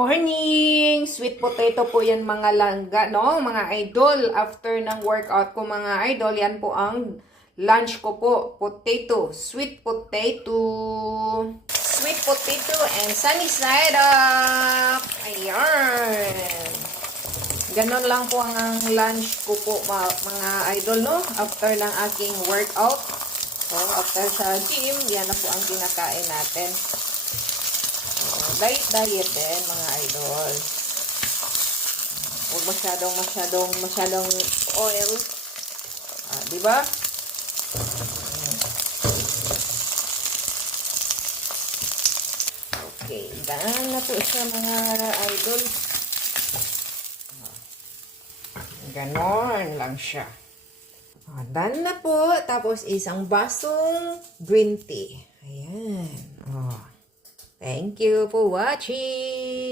Morning! Sweet potato po yan mga langga, no? Mga idol, after ng workout ko mga idol, yan po ang lunch ko po. Potato, sweet potato. Sweet potato and sunny side up. Ayan. Ganon lang po ang lunch ko po mga idol, no? After ng aking workout. So, after sa gym, yan na po ang kinakain natin. Diet din mga idol. Huwag masyadong oil. Di ba? Okay, daan na po siya mga idol. Ganon lang siya. Daan na po. Tapos isang basong green tea. Ayan. Thank you for watching.